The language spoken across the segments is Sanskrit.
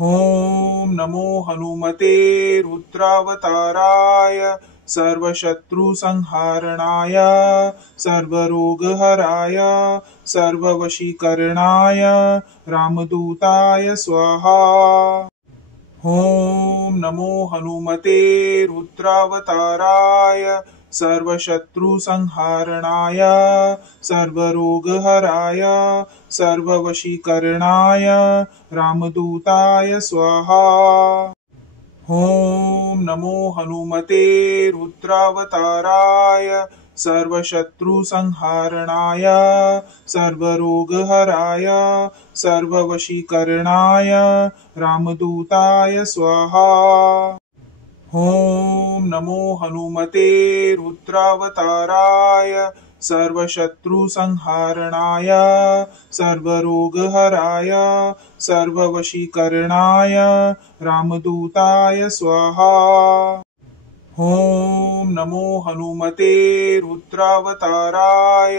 ॐ नमो हनुमते रुद्रावताराय सर्वशत्रुसंहारणाय सर्वरोगहराय सर्ववशीकरणाय रामदूताय स्वाहा। ॐ नमो हनुमते रुद्रावताराय सर्वशत्रुसंहारणाय सर्वरोगहराय सर्ववशीकरणाय रामदूताय स्वाहा। ॐ नमो हनुमते रुद्रावताराय सर्वशत्रुसंहारणाय सर्वरोगहराय सर्ववशीकरणाय रामदूताय स्वाहा। ॐ नमो हनुमते रुद्रावताराय सर्वशत्रुसंहारणाय सर्वरोगहराय सर्ववशीकरणाय रामदूताय स्वाहा। ॐ नमो हनुमते रुद्रावताराय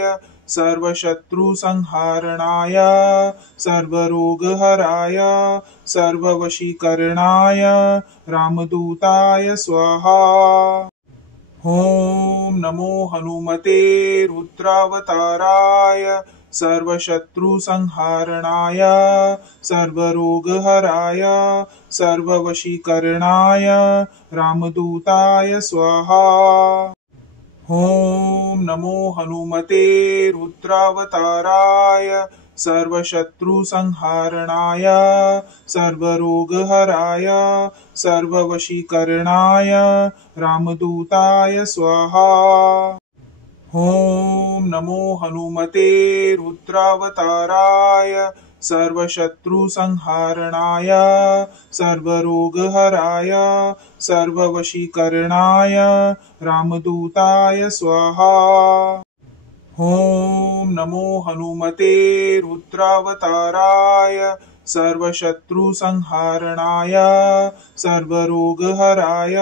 सर्वशत्रुसंहारणाय सर्वरोगहराय सर्ववशीकरणाय रामदूताय स्वाहा। ॐ नमो हनुमते रुद्रावताराय सर्वशत्रुसंहारणाय सर्वरोगहराय सर्ववशीकरणाय रामदूताय स्वाहा। ॐ नमो हनुमते रुद्रावताराय सर्वशत्रुसंहारणाय सर्वरोगहराय सर्ववशीकरणाय रामदूताय स्वाहा। ॐ नमो हनुमते रुद्रावताराय सर्वशत्रुसंहारणाय सर्वरोगहराय सर्ववशीकरणाय रामदूताय स्वाहा। ॐ नमो हनुमते रुद्रावताराय सर्वशत्रुसंहारणाय सर्वरोगहराय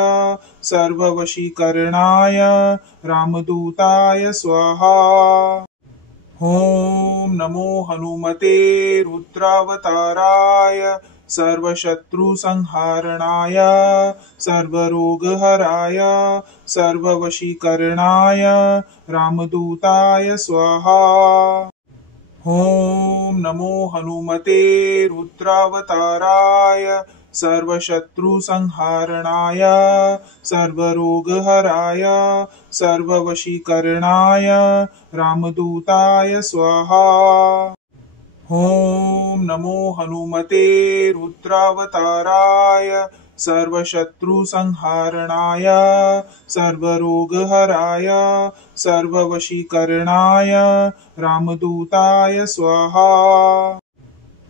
सर्ववशीकरणाय रामदूताय स्वाहा। ॐ नमो हनुमते रुद्रावताराय सर्वशत्रुसंहारणाय सर्वरोगहराय सर्ववशीकरणाय रामदूताय स्वाहा। ॐ नमो हनुमते रुद्रावताराय सर्वशत्रुसंहारणाय सर्वरोगहराय सर्ववशीकरणाय रामदूताय स्वाहा। ॐ नमो हनुमते रुद्रावताराय सर्वशत्रुसंहारणाय सर्वरोगहराय सर्ववशीकरणाय रामदूताय स्वाहा।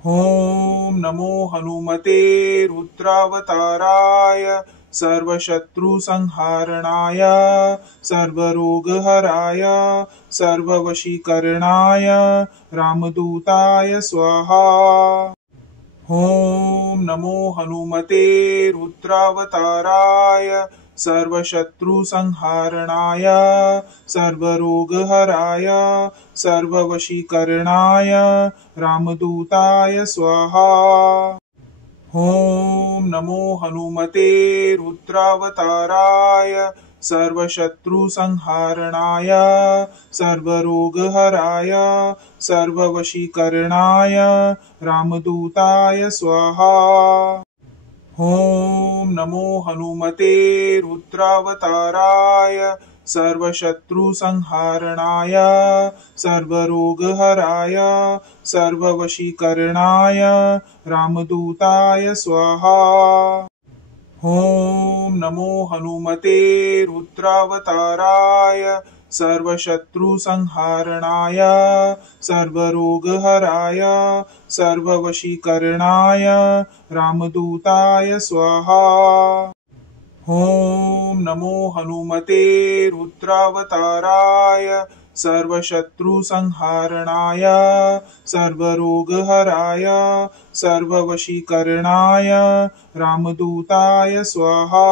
ॐ नमो हनुमते रुद्रावताराय सर्वशत्रुसंहारणाय सर्वरोगहराय सर्ववशीकरणाय रामदूताय स्वाहा। ॐ नमो हनुमते रुद्रावताराय सर्वशत्रुसंहारणाय सर्वरोगहराय सर्ववशीकरणाय रामदूताय स्वाहा। ॐ नमो हनुमते रुद्रावताराय सर्वशत्रुसंहारणाय सर्वरोगहराय सर्ववशीकरणाय रामदूताय स्वाहा। ॐ नमो हनुमते रुद्रावताराय सर्वशत्रुसंहारणाय सर्वरोगहराय सर्ववशीकरणाय रामदूताय स्वाहा। ॐ नमो हनुमते रुद्रावताराय सर्वशत्रुसंहारणाय सर्वरोगहराय सर्ववशीकरणाय रामदूताय स्वाहा। ॐ नमो हनुमते रुद्रावताराय सर्वशत्रुसंहारणाय सर्वरोगहराय सर्ववशीकरणाय रामदूताय स्वाहा।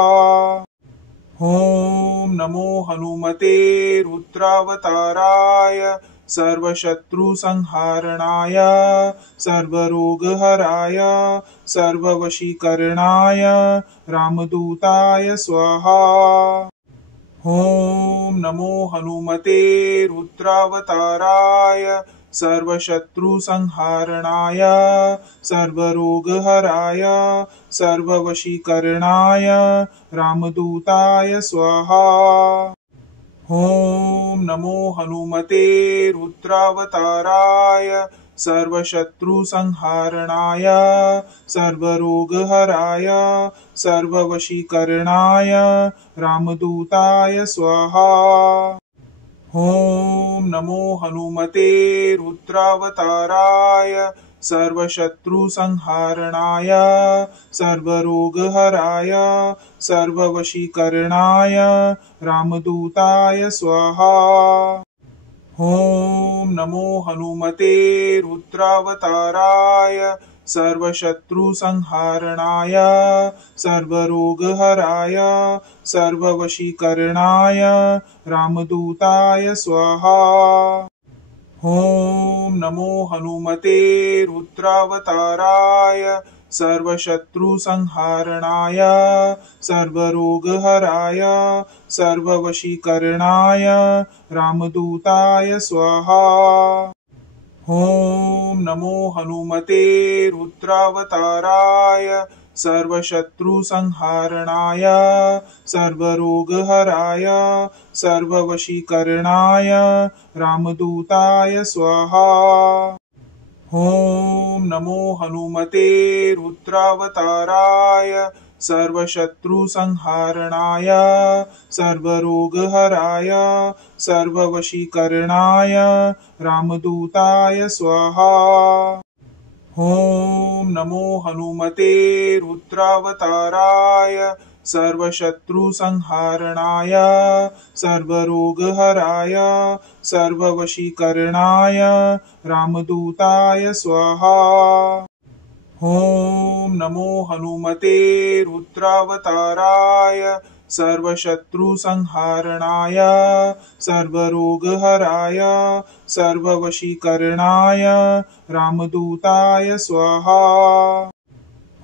ॐ नमो हनुमते रुद्रावताराय सर्वशत्रुसंहारणाय सर्वरोगहराय सर्ववशीकरणाय रामदूताय स्वाहा। ॐ नमो हनुमते रुद्रावताराय सर्वशत्रुसंहारणाय सर्वरोगहराय सर्ववशीकरणाय रामदूताय स्वाहा। ॐ नमो हनुमते रुद्रावताराय सर्वशत्रुसंहारणाय सर्वरोगहराय सर्ववशीकरणाय रामदूताय स्वाहा। ॐ नमो हनुमते रुद्रावताराय सर्वशत्रुसंहारणाय सर्वरोगहराय सर्ववशीकरणाय रामदूताय स्वाहा। ॐ नमो हनुमते रुद्रावताराय सर्वशत्रुसंहारणाय सर्वरोगहराय सर्ववशीकरणाय रामदूताय स्वाहा। ॐ नमो हनुमते रुद्रावताराय सर्वशत्रुसंहारणाय सर्वरोगहराय सर्ववशीकरणाय रामदूताय स्वाहा। ॐ नमो हनुमते रुद्रावताराय सर्वशत्रुसंहारणाय सर्वरोगहराय सर्ववशीकरणाय रामदूताय स्वाहा। ॐ नमो हनुमते रुद्रावताराय सर्वशत्रुसंहारणाय सर्वरोगहराय सर्ववशीकरणाय रामदूताय स्वाहा। ॐ नमो हनुमते रुद्रावताराय सर्वशत्रुसंहारणाय सर्वरोगहराय सर्ववशीकरणाय रामदूताय स्वाहा। ॐ नमो हनुमते रुद्रावताराय सर्वशत्रुसंहारणाय सर्वरोगहराय सर्ववशीकरणाय रामदूताय स्वाहा।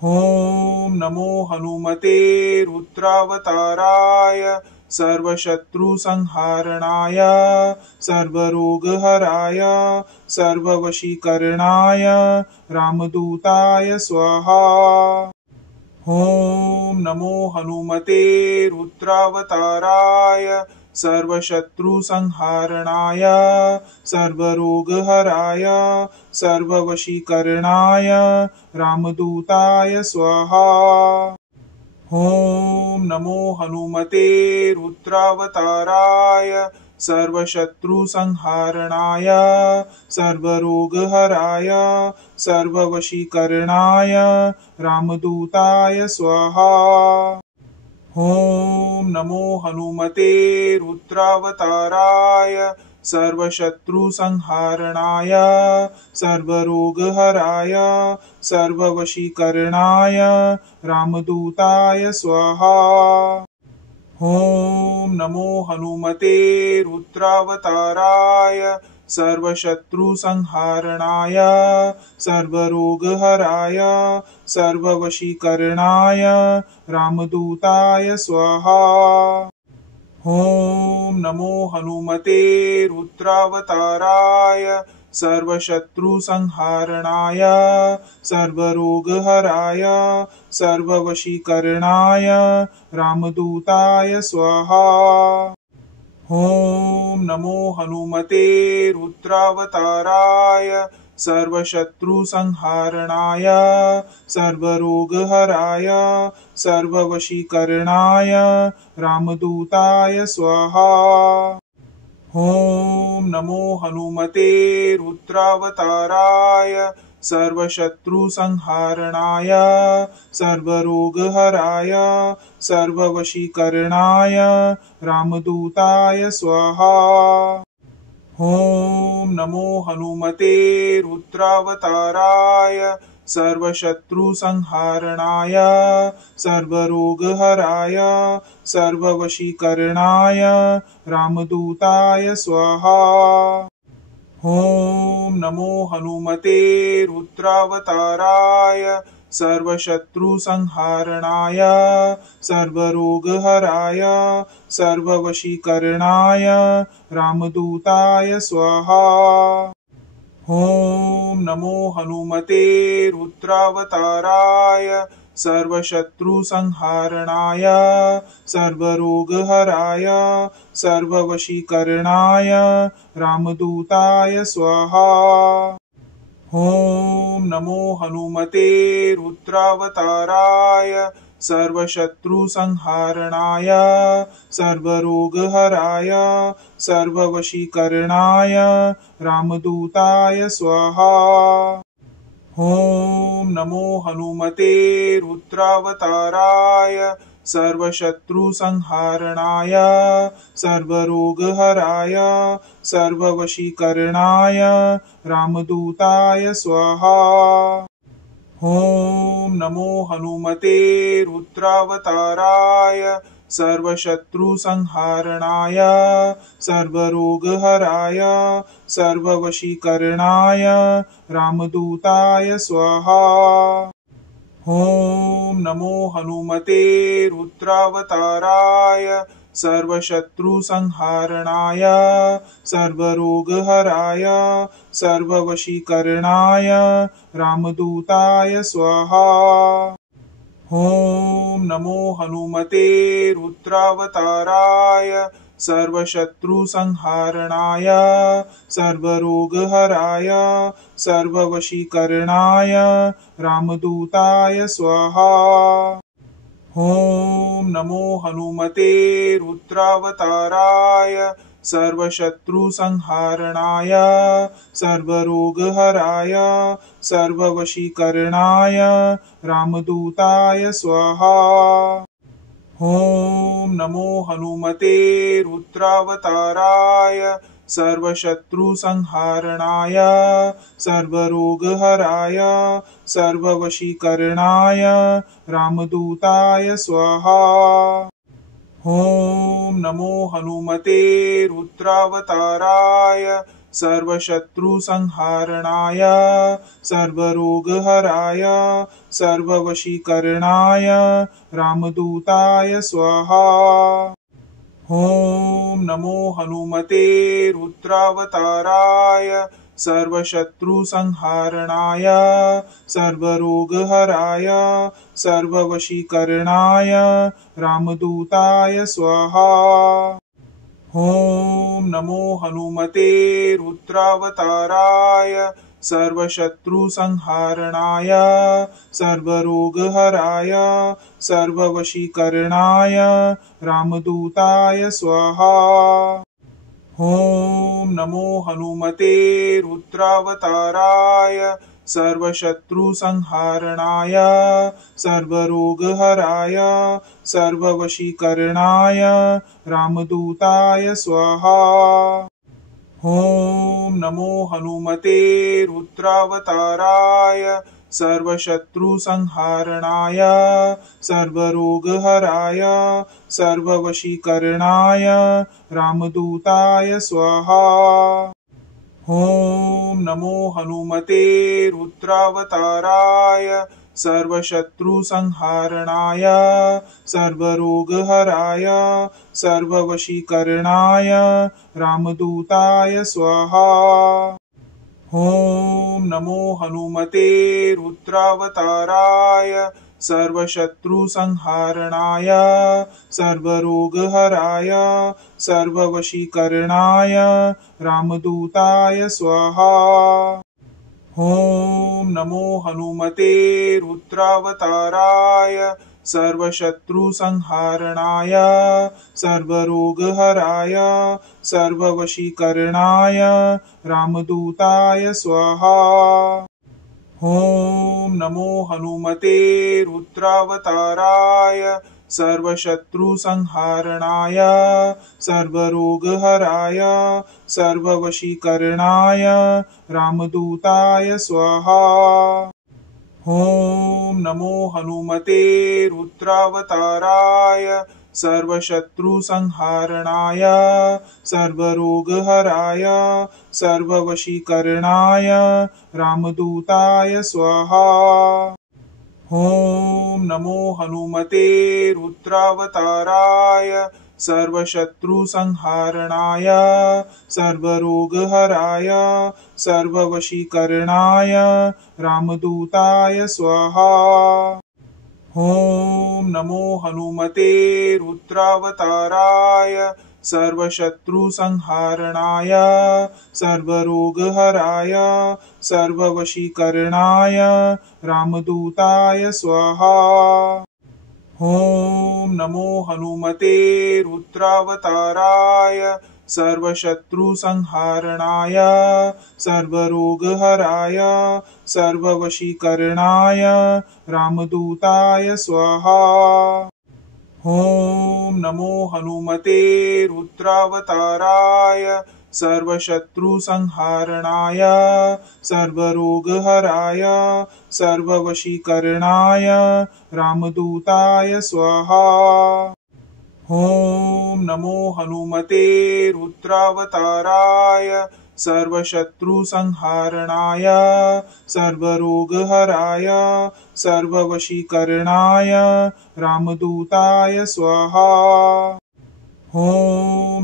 ॐ नमो हनुमते रुद्रावताराय सर्वशत्रुसंहारणाय सर्वरोगहराय सर्ववशीकरणाय रामदूताय स्वाहा। ॐ नमो हनुमते रुद्रावताराय सर्वशत्रुसंहारणाय सर्वरोगहराय सर्ववशीकरणाय रामदूताय स्वाहा। ॐ नमो हनुमते रुद्रावताराय सर्वशत्रुसंहारणाय सर्वरोगहराय सर्ववशीकरणाय रामदूताय स्वाहा। ॐ नमो हनुमते रुद्रावताराय सर्वशत्रुसंहारणाय सर्वरोगहराय सर्ववशीकरणाय रामदूताय स्वाहा। ॐ नमो हनुमते रुद्रावताराय सर्वशत्रुसंहारणाय सर्वरोगहराय सर्ववशीकरणाय रामदूताय स्वाहा। ॐ नमो हनुमते रुद्रावताराय सर्वशत्रुसंहारणाय सर्वरोगहराय सर्ववशीकरणाय रामदूताय स्वाहा। ॐ नमो हनुमते रुद्रावताराय सर्वशत्रुसंहारणाय सर्वरोगहराय सर्ववशीकरणाय रामदूताय स्वाहा। ॐ नमो हनुमते रुद्रावताराय सर्वशत्रुसंहारणाय सर्वरोगहराय सर्ववशीकरणाय रामदूताय स्वाहा। ॐ नमो हनुमते रुद्रावताराय सर्वशत्रुसंहारणाय सर्वरोगहराय सर्ववशीकरणाय रामदूताय स्वाहा। ॐ नमो हनुमते रुद्रावताराय सर्वशत्रुसंहारणाय सर्वरोगहराय सर्ववशीकरणाय रामदूताय स्वाहा। ॐ नमो हनुमते रुद्रावताराय सर्वशत्रुसंहारणाय सर्वरोगहराय सर्ववशीकरणाय रामदूताय स्वाहा। ॐ नमो हनुमते रुद्रावताराय सर्वशत्रुसंहारणाय सर्वरोगहराय सर्ववशीकरणाय रामदूताय स्वाहा। ॐ नमो हनुमते रुद्रावताराय सर्वशत्रुसंहारणाय सर्वरोगहराय सर्ववशीकरणाय रामदूताय स्वाहा। ॐ नमो हनुमते रुद्रावताराय सर्वशत्रुसंहारणाय सर्वरोगहराय सर्ववशीकरणाय रामदूताय स्वाहा। ॐ नमो हनुमते रुद्रावताराय सर्वशत्रुसंहारणाय सर्वरोगहराय सर्ववशीकरणाय रामदूताय स्वाहा। ॐ नमो हनुमते रुद्रावताराय सर्वशत्रुसंहारणाय सर्वरोगहराय सर्ववशीकरणाय रामदूताय स्वाहा। ॐ नमो हनुमते रुद्रावताराय सर्वशत्रुसंहारणाय सर्वरोगहराय सर्ववशीकरणाय रामदूताय स्वाहा। ॐ नमो हनुमते रुद्रावताराय सर्वशत्रुसंहारणाय सर्वरोगहराय सर्ववशीकरणाय रामदूताय स्वाहा। ॐ नमो हनुमते रुद्रावताराय सर्वशत्रुसंहारणाय सर्वरोगहराय सर्ववशीकरणाय रामदूताय स्वाहा। ॐ नमो हनुमते रुद्रावताराय सर्वशत्रुसंहारणाय सर्वरोगहराय सर्ववशीकरणाय रामदूताय स्वाहा। ॐ नमो हनुमते रुद्रावताराय सर्वशत्रुसंहारणाय सर्वरोगहराय सर्ववशीकरणाय रामदूताय स्वाहा। ॐ नमो हनुमते रुद्रावताराय सर्वशत्रुसंहारणाय सर्वरोगहराय सर्ववशीकरणाय रामदूताय स्वाहा। ॐ नमो हनुमते रुद्रावताराय सर्वशत्रुसंहारणाय सर्वरोगहराय सर्ववशीकरणाय रामदूताय स्वाहा। ॐ नमो हनुमते रुद्रावताराय सर्वशत्रुसंहारणाय सर्वरोगहराय सर्ववशीकरणाय रामदूताय स्वाहा। ॐ नमो हनुमते रुद्रावताराय सर्वशत्रुसंहारणाय सर्वरोगहराय सर्ववशीकरणाय रामदूताय स्वाहा। ॐ नमो हनुमते रुद्रावताराय सर्वशत्रुसंहारणाय सर्वरोगहराय सर्ववशीकरणाय रामदूताय स्वाहा। ॐ नमो हनुमते रुद्रावताराय सर्वशत्रुसंहारणाय सर्वरोगहराय सर्ववशीकरणाय रामदूताय स्वाहा। ॐ नमो हनुमते रुद्रावताराय सर्वशत्रुसंहारणाय सर्वरोगहराय सर्ववशीकरणाय रामदूताय स्वाहा। ॐ नमो हनुमते रुद्रावताराय सर्वशत्रुसंहारणाय सर्वरोगहराय सर्ववशीकरणाय रामदूताय स्वाहा। ॐ नमो हनुमते रुद्रावताराय सर्वशत्रुसंहारणाय सर्वरोगहराय सर्ववशीकरणाय रामदूताय स्वाहा। ॐ नमो हनुमते रुद्रावताराय सर्वशत्रुसंहारणाय सर्वरोगहराय सर्ववशीकरणाय रामदूताय स्वाहा। ॐ नमो हनुमते रुद्रावताराय सर्वशत्रुसंहारणाय सर्वरोगहराय सर्ववशीकरणाय रामदूताय स्वाहा। ॐ नमो हनुमते रुद्रावताराय सर्वशत्रुसंहारणाय सर्वरोगहराय सर्ववशीकरणाय रामदूताय स्वाहा। ॐ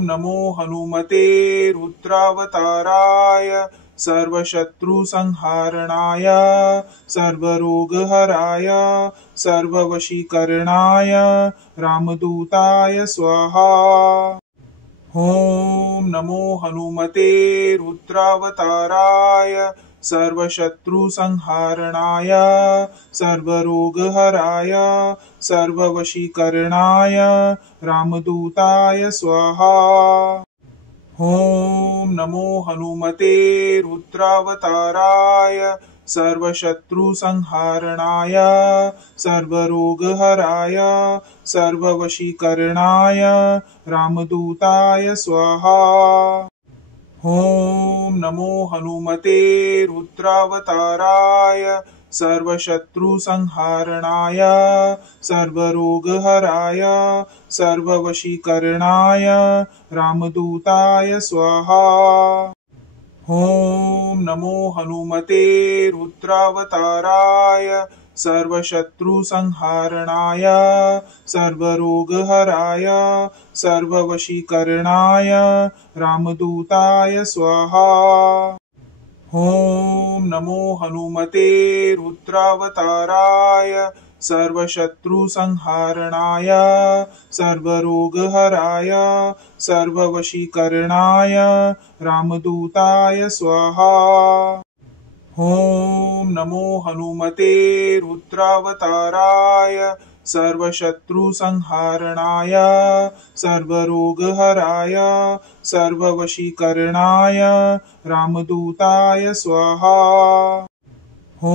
नमो हनुमते रुद्रावताराय सर्वशत्रुसंहारणाय सर्वरोगहराय सर्ववशीकरणाय रामदूताय स्वाहा। ॐ नमो हनुमते रुद्रावताराय सर्वशत्रुसंहारणाय सर्वरोगहराय सर्ववशीकरणाय रामदूताय स्वाहा। ॐ नमो हनुमते रुद्रावताराय सर्वशत्रुसंहारणाय सर्वरोगहराय सर्ववशीकरणाय रामदूताय स्वाहा। ॐ नमो हनुमते रुद्रावताराय सर्वशत्रुसंहारणाय सर्वरोगहराय सर्ववशीकरणाय रामदूताय स्वाहा। ॐ नमो हनुमते रुद्रावताराय सर्वशत्रुसंहारणाय सर्वरोगहराय सर्ववशीकरणाय रामदूताय स्वाहा। ॐ नमो हनुमते रुद्रावताराय सर्वशत्रुसंहारणाय सर्वरोगहराय सर्ववशीकरणाय रामदूताय स्वाहा। ॐ नमो हनुमते रुद्रावताराय सर्वशत्रुसंहारणाय सर्वरोगहराय सर्ववशीकरणाय रामदूताय स्वाहा। ॐ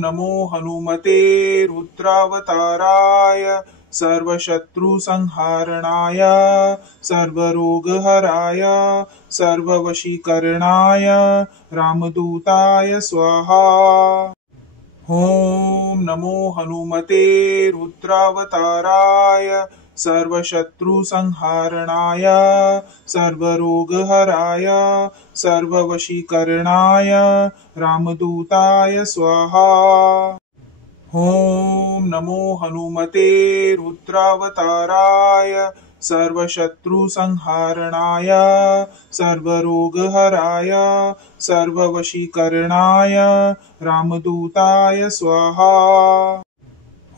नमो हनुमते रुद्रावताराय सर्वशत्रुसंहारणाय सर्वरोगहराय सर्ववशीकरणाय रामदूताय स्वाहा। ॐ नमो हनुमते रुद्रावताराय सर्वशत्रुसंहारणाय सर्वरोगहराय सर्ववशीकरणाय रामदूताय स्वाहा। ॐ नमो हनुमते रुद्रावताराय सर्वशत्रुसंहारणाय सर्वरोगहराय सर्ववशीकरणाय रामदूताय स्वाहा।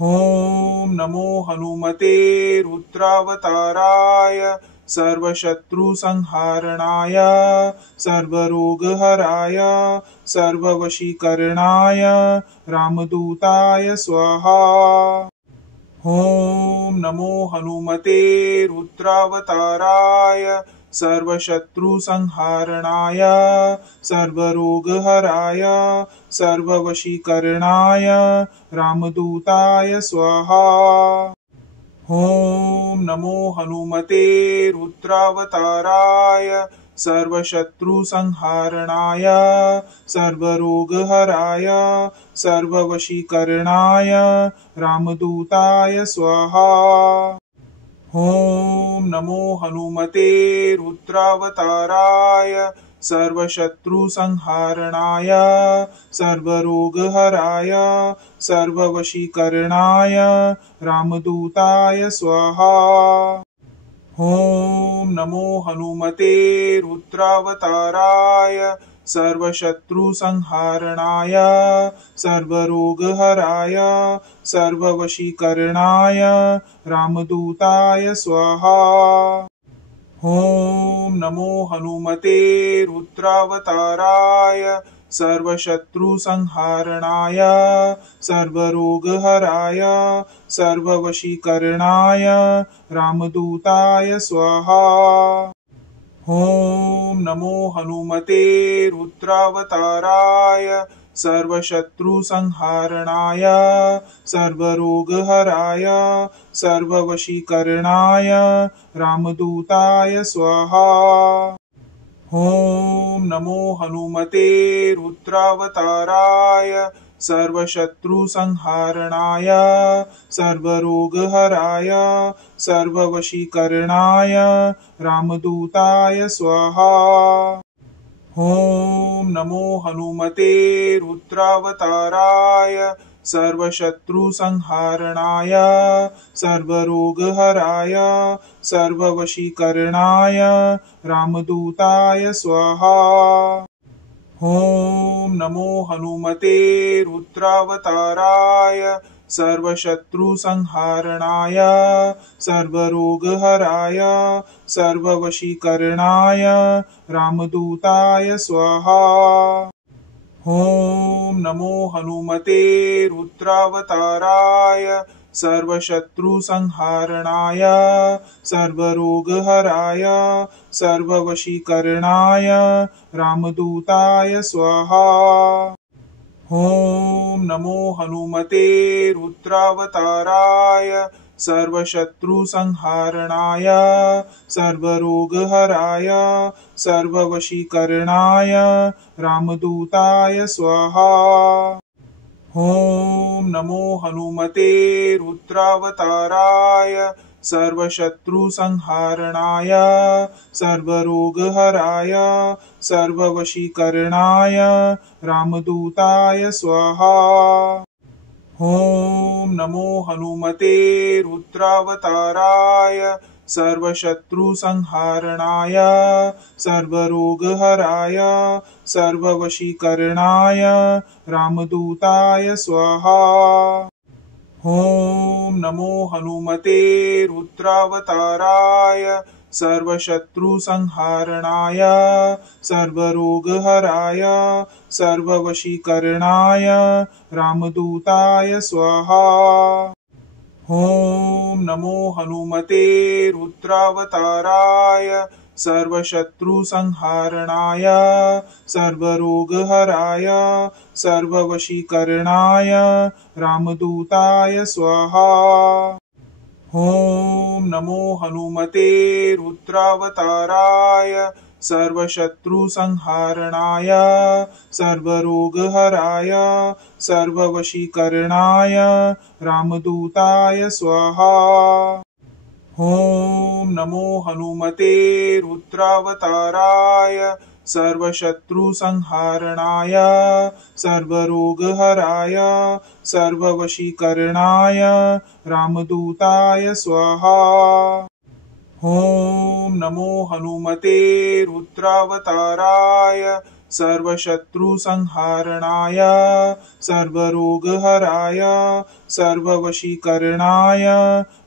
ॐ नमो हनुमते रुद्रावताराय सर्वशत्रुसंहारणाय सर्वरोगहराय सर्ववशीकरणाय रामदूताय स्वाहा। ॐ नमो हनुमते रुद्रावताराय सर्वशत्रुसंहारणाय सर्वरोगहराय सर्ववशीकरणाय रामदूताय स्वाहा। ॐ नमो हनुमते रुद्रावताराय सर्वशत्रुसंहारणाय सर्वरोगहराय सर्ववशीकरणाय रामदूताय स्वाहा। ॐ नमो हनुमते रुद्रावताराय सर्वशत्रुसंहारणाय सर्वरोगहराय सर्ववशीकरणाय रामदूताय स्वाहा। ॐ नमो हनुमते रुद्रावताराय सर्वशत्रुसंहारणाय सर्वरोगहराय सर्ववशीकरणाय रामदूताय स्वाहा। ॐ नमो हनुमते रुद्रावताराय सर्वशत्रुसंहारणाय सर्वरोगहराय सर्ववशीकरणाय रामदूताय स्वाहा। ॐ नमो हनुमते रुद्रावताराय सर्वशत्रुसंहारणाय सर्वरोगहराय सर्ववशीकरणाय रामदूताय स्वाहा। ॐ नमो हनुमते रुद्रावताराय सर्वशत्रुसंहारणाय सर्वरोगहराय सर्ववशीकरणाय रामदूताय स्वाहा। ॐ नमो हनुमते रुद्रावताराय सर्वशत्रुसंहारणाय सर्वरोगहराय सर्ववशीकरणाय रामदूताय स्वाहा। ॐ नमो हनुमते रुद्रावताराय सर्वशत्रुसंहारणाय सर्वरोगहराय सर्ववशीकरणाय रामदूताय स्वाहा। ॐ नमो हनुमते रुद्रावताराय सर्वशत्रुसंहारणाय सर्वरोगहराय सर्ववशीकरणाय रामदूताय स्वाहा। ॐ नमो हनुमते रुद्रावताराय सर्वशत्रुसंहारणाय सर्वरोगहराय सर्ववशीकरणाय रामदूताय स्वाहा। ॐ नमो हनुमते रुद्रावताराय सर्वशत्रुसंहारणाय सर्वरोगहराय सर्ववशीकरणाय रामदूताय स्वाहा। ॐ नमो हनुमते रुद्रावताराय सर्वशत्रुसंहारणाय सर्वरोगहराय सर्ववशीकरणाय रामदूताय स्वाहा। ॐ नमो हनुमते रुद्रावताराय सर्वशत्रुसंहारणाय सर्वरोगहराय सर्ववशीकरणाय रामदूताय स्वाहा। ॐ नमो हनुमते रुद्रावताराय सर्वशत्रुसंहारणाय सर्वरोगहराय सर्ववशीकरणाय रामदूताय स्वाहा। ॐ नमो हनुमते रुद्रावताराय सर्वशत्रुसंहारणाय सर्वरोगहराय सर्ववशीकरणाय रामदूताय स्वाहा। ॐ नमो हनुमते रुद्रावताराय सर्वशत्रुसंहारणाय सर्वरोगहराय सर्ववशीकरणाय रामदूताय स्वाहा। ॐ नमो हनुमते रुद्रावताराय सर्वशत्रुसंहारणाय सर्वरोगहराय सर्ववशीकरणाय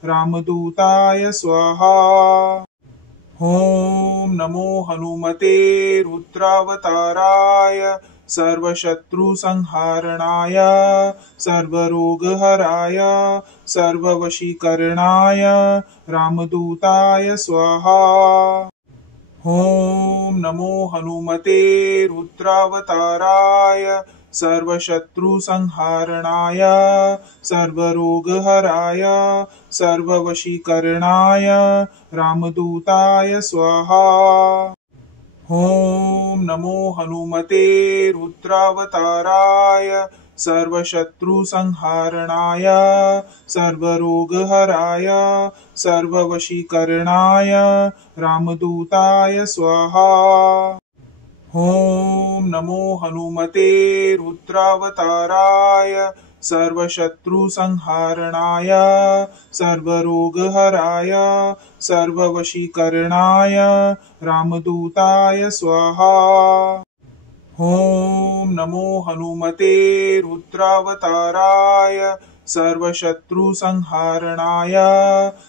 रामदूताय स्वाहा। ॐ नमो हनुमते रुद्रावताराय सर्वशत्रुसंहारणाय सर्वरोगहराय सर्ववशीकरणाय रामदूताय स्वाहा। ॐ नमो हनुमते रुद्रावताराय सर्वशत्रुसंहारणाय सर्वरोगहराय सर्ववशीकरणाय रामदूताय स्वाहा। ॐ नमो हनुमते रुद्रावताराय सर्वशत्रुसंहारणाय सर्वरोगहराय सर्ववशीकरणाय रामदूताय स्वाहा। ॐ नमो हनुमते रुद्रावताराय सर्वशत्रुसंहारणाय सर्वरोगहराय सर्ववशीकरणाय रामदूताय स्वाहा। ॐ नमो हनुमते रुद्रावताराय सर्वशत्रुसंहारणाय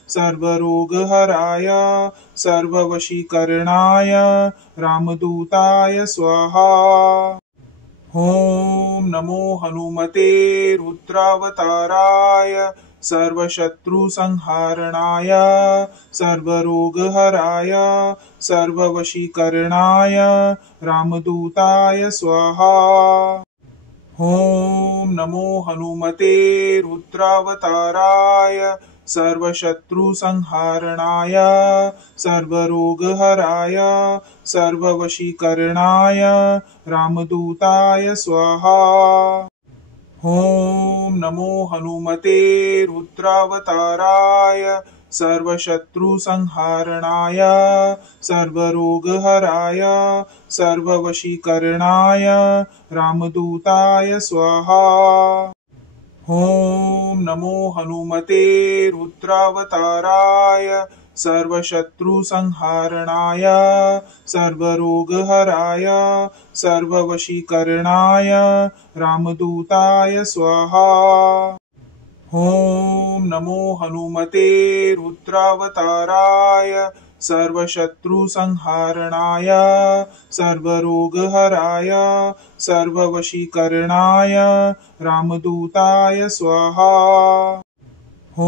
सर्वरोगहराय सर्ववशीकरणाय रामदूताय स्वाहा। ॐ नमो हनुमते रुद्रावताराय सर्वशत्रुसंहारणाय सर्वरोगहराय सर्ववशीकरणाय रामदूताय स्वाहा। ॐ नमो हनुमते रुद्रावताराय सर्वशत्रुसंहारणाय सर्वरोगहराय सर्ववशीकरणाय रामदूताय स्वाहा। ॐ नमो हनुमते रुद्रावताराय सर्वशत्रुसंहारणाय सर्वरोगहराय सर्ववशीकरणाय रामदूताय स्वाहा। ॐ नमो हनुमते रुद्रावताराय सर्वशत्रुसंहारणाय सर्वरोगहराय सर्ववशीकरणाय रामदूताय स्वाहा। ॐ नमो हनुमते रुद्रावताराय सर्वशत्रुसंहारणाय सर्वरोगहराय सर्ववशीकरणाय रामदूताय स्वाहा। ॐ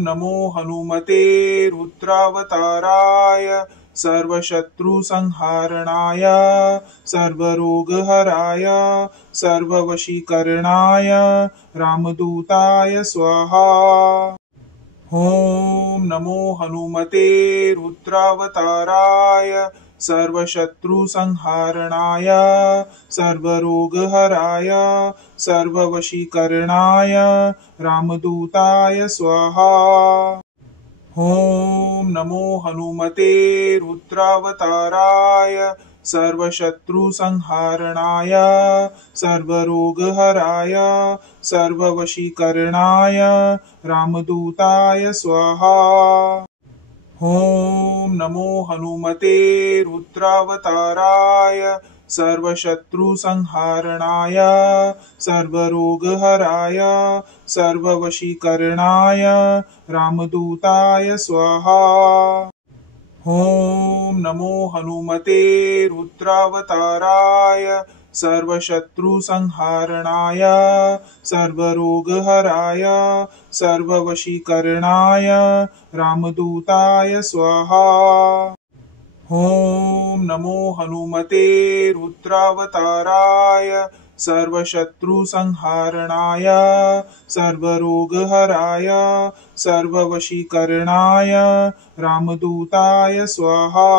नमो हनुमते रुद्रावताराय सर्वशत्रुसंहारणाय सर्वरोगहराय सर्ववशीकरणाय रामदूताय स्वाहा। ॐ नमो हनुमते रुद्रावताराय सर्वशत्रुसंहारणाय सर्वरोगहराय सर्ववशीकरणाय रामदूताय स्वाहा। ॐ नमो हनुमते रुद्रावताराय सर्वशत्रुसंहारणाय सर्वरोगहराय सर्ववशीकरणाय रामदूताय स्वाहा। ॐ नमो हनुमते रुद्रावताराय सर्वशत्रुसंहारणाय सर्वरोगहराय सर्ववशीकरणाय रामदूताय स्वाहा। ॐ नमो हनुमते रुद्रावताराय सर्वशत्रुसंहारणाय सर्वरोगहराय सर्ववशीकरणाय रामदूताय स्वाहा। ॐ नमो हनुमते रुद्रावताराय सर्वशत्रुसंहारणाय सर्वरोगहराय सर्ववशीकरणाय रामदूताय स्वाहा।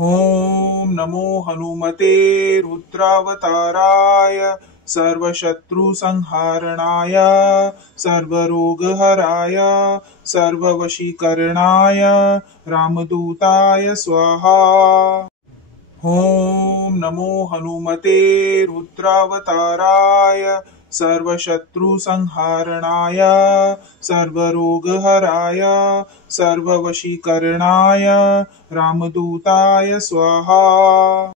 ॐ नमो हनुमते रुद्रावताराय सर्वशत्रुसंहारणाय सर्वरोगहराय सर्ववशीकरणाय रामदूताय स्वाहा। ॐ नमो हनुमते रुद्रावताराय सर्वशत्रुसंहारणाय सर्वरोगहराय सर्ववशीकरणाय रामदूताय स्वाहा।